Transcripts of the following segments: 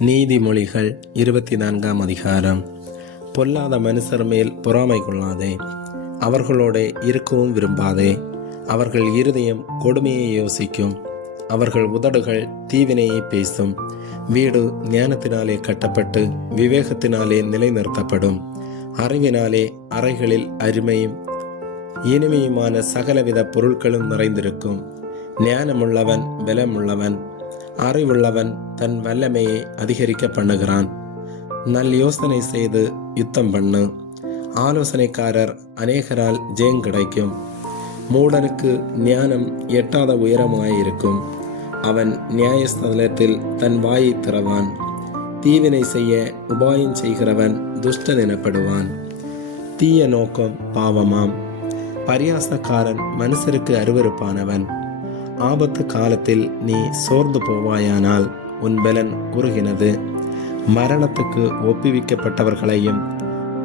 நீதிமொழிகள் 24 அதிகாரம். பொல்லாத மனுஷர் மேல் பொறாமை கொள்ளாதே, அவர்களோட இருக்கவும் விரும்பாதே. அவர்கள் இருதயம் கொடுமையை யோசிக்கும், அவர்கள் உதடுகள் தீவினையை பேசும். வீடு ஞானத்தினாலே கட்டப்பட்டு விவேகத்தினாலே நிலைநிறுத்தப்படும். அறிவினாலே அறைகளில் அருமையும் இனிமையுமான சகலவித பொருட்களும் நிறைந்திருக்கும். ஞானமுள்ளவன் பலமுள்ளவன், அறிவுள்ளவன் தன் வல்லமையை அதிகரிக்க பண்ணுகிறான். நல் யோசனை செய்து யுத்தம் பண்ணு, ஆலோசனைக்காரர் அநேகரால் ஜெயம் கிடைக்கும். மூடனுக்கு ஞானம் எட்டாத உயரமாயிருக்கும், அவன் நியாயஸ்தலத்தில் தன் வாயை திறவான். தீவினை செய்ய உபாயம் செய்கிறவன் துஷ்டன் எனப்படுவான். தீய நோக்கம் பாவமாம், பரியாசக்காரன் மனுஷருக்கு அருவருப்பானவன். ஆபத்து காலத்தில் நீ சோர்ந்து போவாயானால் உன் பலன் குறுகினது. மரணத்துக்கு ஒப்புவிக்கப்பட்டவர்களையும்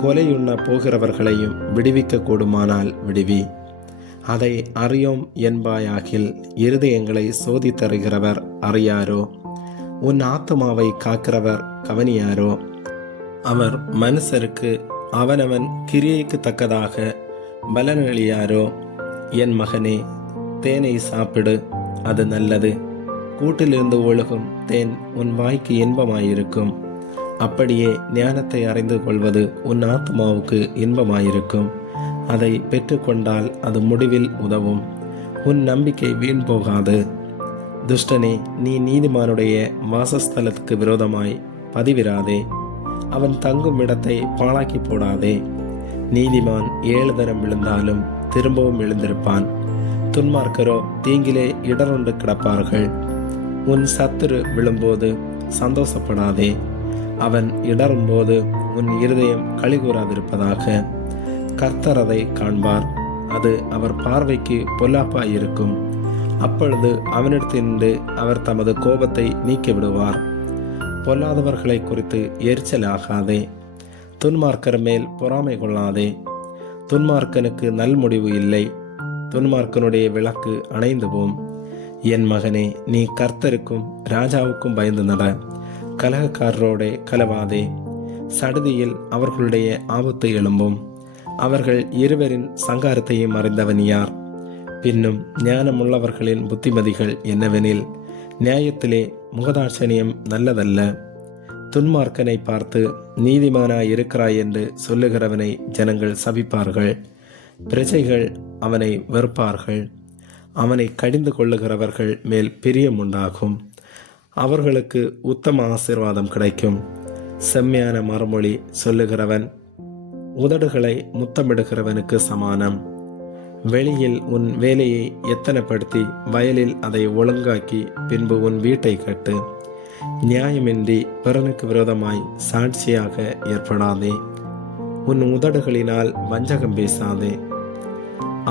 கொலையுண்ண போகிறவர்களையும் விடுவிக்க கூடுமானால் விடுவி. அதை அறியோம் என்பாயாகில் இருதயங்களை சோதித்தருகிறவர் அறியாரோ? உன் ஆத்துமாவை காக்கிறவர் கவனியாரோ? அவர் மனுஷருக்கு அவனவன் கிரியைக்கு தக்கதாக பலனளியாரோ? என் மகனே, தேனை சாப்பிடு, அது நல்லது. கூட்டிலிருந்து ஒழுகும் தேன் உன் வாய்க்கு இன்பமாயிருக்கும். அப்படியே ஞானத்தை அறிந்து கொள்வது உன் ஆத்மாவுக்கு இன்பமாயிருக்கும். அதை பெற்றுக்கொண்டால் அது முடிவில் உதவும். உன் நம்பிக்கை வீண் போகாது. துஷ்டனே, நீ நீதிமானுடைய வாசஸ்தலத்துக்கு விரோதமாய் பதிவிராதே. அவன் தங்கும் இடத்தை பாழாக்கி போடாதே. நீதிமான் 7 தரம் விழுந்தாலும் திரும்பவும் எழுந்திருப்பான். துன்மார்க்கரோ தீங்கிலே இடருண்டு கிடப்பார்கள். உன் சத்துரு விழும்போது சந்தோஷப்படாதே, அவன் இடரும்போது உன் இருதயம் களிகூறாதிருப்பதாக. கர்த்தர் அதை காண்பார், அது அவர் பார்வைக்கு பொல்லாப்பாயிருக்கும். அப்பொழுது அவனிடத்திலிருந்து அவர் தமது கோபத்தை நீக்கிவிடுவார். பொல்லாதவர்களை குறித்து எரிச்சலாகாதே, துன்மார்க்கர் மேல் பொறாமை கொள்ளாதே. துன்மார்க்கனுக்கு நல் முடிவு இல்லை, துன்மார்க்கனுடைய விளக்கு அணைந்து போம். என் மகனே, நீ கர்த்தருக்கும் ராஜாவுக்கும் பயந்து நட. கலகக்காரரோட கலவாதே, சடுதியில் அவர்களுடைய ஆபத்து எழும்பும். அவர்கள் இருவரின் சங்காரத்தையும் அறிந்தவன் யார்? பின்னும் ஞானமுள்ளவர்களின் புத்திமதிகள் என்னவெனில், நியாயத்திலே முகதாட்சணியம் நல்லதல்ல. துன்மார்க்கனை பார்த்து நீதிமானாய் இருக்கிறாய் என்று சொல்லுகிறவனை ஜனங்கள் சபிப்பார்கள். பிரஜைகள் அவனை வெறுப்பார்கள். அவனை கடிந்து கொள்ளுகிறவர்கள் மேல் பிரியம் உண்டாகும். அவர்களுக்கு உத்தம ஆசீர்வாதம் கிடைக்கும். செம்மையான மறுமொழி சொல்லுகிறவன் உதடுகளை முத்தமிடுகிறவனுக்கு சமானம். வெளியில் உன் வேலையை எத்தனைப்படுத்தி வயலில் அதை ஒழுங்காக்கி பின்பு உன் வீட்டை கட்டு. நியாயமின்றி பிறனுக்கு விரோதமாய் சாட்சியாக ஏற்படாதே. உன் உதடுகளினால் வஞ்சகம் பேசாதே.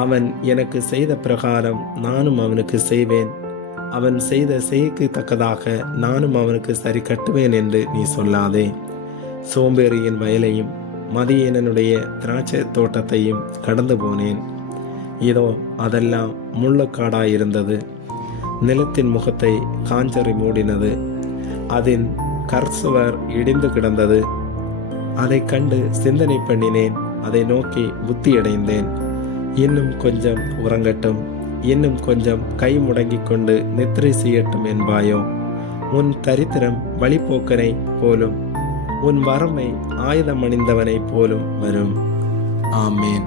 அவன் எனக்கு செய்த பிரகாரம் நானும் அவனுக்கு செய்வேன், அவன் செய்த செய்கைக்கு தக்கதாக நானும் அவனுக்கு சரி கட்டுவேன் என்று நீ சொல்லாதே. சோம்பேறியின் வயலையும் மதியீனனுடைய திராட்சை தோட்டத்தையும் கடந்து போனேன். இதோ அதெல்லாம் முள்ளுக்காடாயிருந்தது. நிலத்தின் முகத்தை காஞ்சரி மூடினது. அதன் கர்சுவர் இடிந்து கிடந்தது. அதை கண்டு சிந்தனை பண்ணினேன், அதை நோக்கி புத்தியடைந்தேன். இன்னும் கொஞ்சம் உறங்கட்டும், இன்னும் கொஞ்சம் கை முடங்கிக் கொண்டு நித்திரை செய்யட்டும் என்பாயோ? உன் தரித்திரம் வழிபோக்கனை போலும், உன் வறுமை ஆயுதம் அணிந்தவனை போலும் வரும். ஆமேன்.